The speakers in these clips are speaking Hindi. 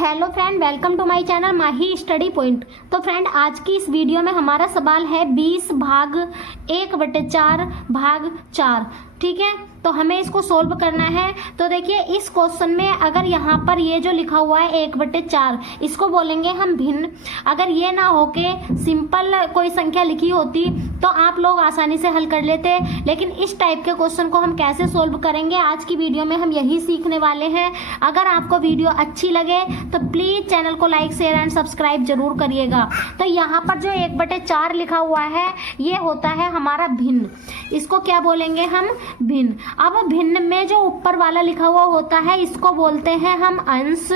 Hello friend, welcome to my channel Mahi Study Point. तो फ्रेंड, आज की इस वीडियो में हमारा सवाल है 20 भाग 1/4 भाग 4। ठीक है, तो हमें इसको सोल्व करना है। तो देखिए, इस क्वेश्चन में अगर यहाँ पर ये जो लिखा हुआ है 1/4, इसको बोलेंगे हम भिन्न। अगर ये ना होके सिंपल कोई संख्या लिखी होती तो आप लोग आसानी से हल कर लेते, लेकिन इस टाइप के क्वेश्चन को हम कैसे सोल्व करेंगे आज की वीडियो में हम यही सीखने वाले हैं। अगर आपको वीडियो अच्छी लगे तो प्लीज चैनल को लाइक शेयर एंड सब्सक्राइब जरूर करिएगा। तो यहाँ पर जो 1/4 लिखा हुआ है ये होता है हमारा भिन्न। इसको क्या बोलेंगे हम? भिन्न। अब भिन्न में जो ऊपर वाला लिखा हुआ होता है इसको बोलते हैं हम अंश,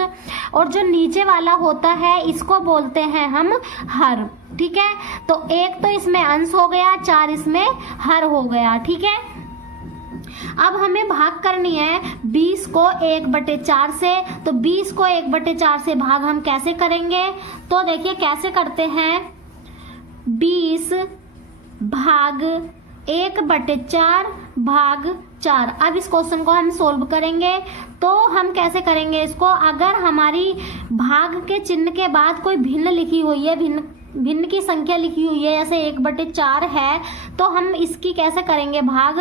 और जो नीचे वाला होता है इसको बोलते हैं हम हर। ठीक है, तो 1 तो इसमें अंश हो गया, 4 इसमें हर हो गया। ठीक है, अब हमें भाग करनी है 20 को 1/4 से। तो 20 को 1/4 से भाग हम कैसे करेंगे? तो देखिए कैसे करते हैं। 20 भाग 1/4 भाग 4। अब इस क्वेश्चन को हम सोल्व करेंगे। तो हम कैसे करेंगे इसको? अगर हमारी भाग के चिन्ह के बाद कोई भिन्न लिखी हुई है, भिन्न की संख्या लिखी हुई है, जैसे 1/4 है, तो हम इसकी कैसे करेंगे? भाग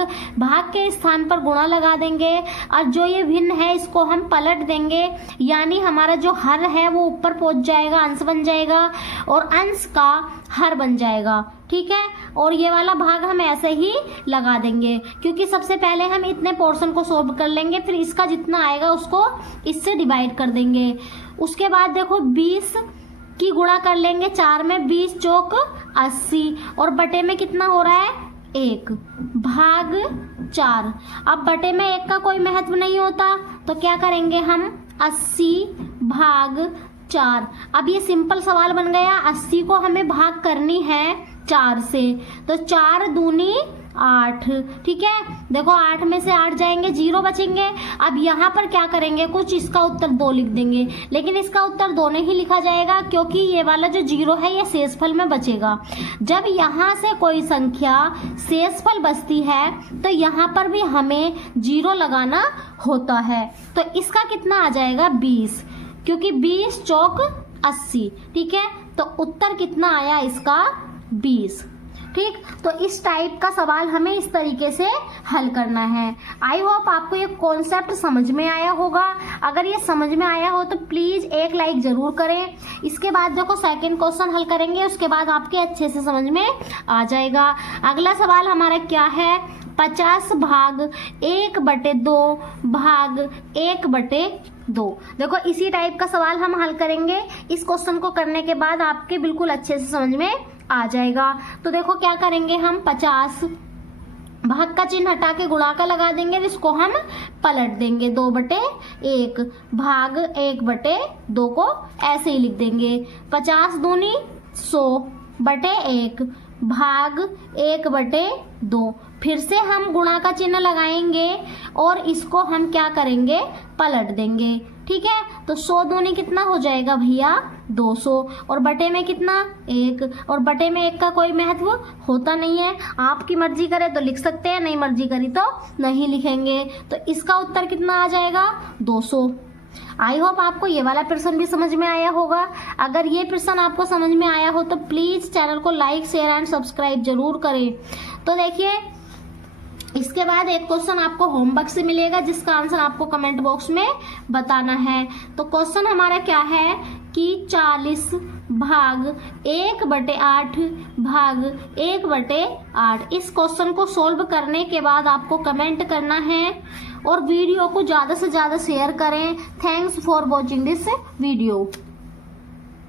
के स्थान पर गुणा लगा देंगे, और जो ये भिन्न है इसको हम पलट देंगे, यानी हमारा जो हर है वो ऊपर पहुंच जाएगा, अंश बन जाएगा, और अंश का हर बन जाएगा। ठीक है, और ये वाला भाग हम ऐसे ही लगा देंगे, क्योंकि सबसे पहले हम इतने पोर्शन को सोल्व कर लेंगे, फिर इसका जितना आएगा उसको इससे डिवाइड कर देंगे। उसके बाद देखो 20 की गुणा कर लेंगे 4 में, 20 चौक 80, और बटे में कितना हो रहा है? 1 भाग 4। अब बटे में 1 का कोई महत्व नहीं होता, तो क्या करेंगे हम? 80 भाग 4। अब ये सिंपल सवाल बन गया। 80 को हमें भाग करनी है 4 से, तो 4 दूनी 8। ठीक है, देखो 8 में से 8 जाएंगे, 0 बचेंगे। अब यहाँ पर क्या करेंगे? कुछ इसका उत्तर 2 लिख देंगे, लेकिन इसका उत्तर 2 नहीं लिखा जाएगा, क्योंकि ये वाला जो 0 है ये शेषफल में बचेगा। जब यहाँ से कोई संख्या शेषफल बचती है तो यहाँ पर भी हमें 0 लगाना होता है। तो इसका कितना आ जाएगा? 20, क्योंकि 20 चौक 80। ठीक है, तो उत्तर कितना आया इसका? 20। ठीक, तो इस टाइप का सवाल हमें इस तरीके से हल करना है। आई होप आपको ये कॉन्सेप्ट समझ में आया होगा। अगर ये समझ में आया हो तो प्लीज एक लाइक जरूर करें। इसके बाद देखो सेकंड क्वेश्चन हल करेंगे, उसके बाद आपके अच्छे से समझ में आ जाएगा। अगला सवाल हमारा क्या है? 50 भाग 1/2 भाग 1/2। देखो इसी टाइप का सवाल हम हल करेंगे। इस क्वेश्चन को करने के बाद आपके बिल्कुल अच्छे से समझ में आ जाएगा। तो देखो क्या करेंगे हम? 50 भाग का चिन्ह हटा के गुणा का लगा देंगे, इसको हम पलट देंगे। 2/1 भाग 1/2 को ऐसे ही लिख देंगे। 50 दूनी 100 बटे 1 भाग 1/2। फिर से हम गुणा का चिन्ह लगाएंगे और इसको हम क्या करेंगे? पलट देंगे। ठीक है, तो 100 दूनी कितना हो जाएगा भैया? 200, और बटे में कितना? 1, और बटे में 1 का कोई महत्व होता नहीं है। आपकी मर्जी करे तो लिख सकते हैं, नहीं मर्जी करी तो नहीं लिखेंगे। तो इसका उत्तर कितना आ जाएगा? 200। आई होप आपको ये वाला प्रश्न भी समझ में आया होगा। अगर ये प्रश्न आपको समझ में आया हो तो प्लीज चैनल को लाइक शेयर एंड सब्सक्राइब जरूर करें। तो देखिए, इसके बाद एक क्वेश्चन आपको होमवर्क से मिलेगा, जिसका आंसर आपको कमेंट बॉक्स में बताना है। तो क्वेश्चन हमारा क्या है कि 40 भाग 1/8 भाग 1/8। इस क्वेश्चन को सोल्व करने के बाद आपको कमेंट करना है, और वीडियो को ज़्यादा से ज़्यादा शेयर करें। Thanks for watching this video.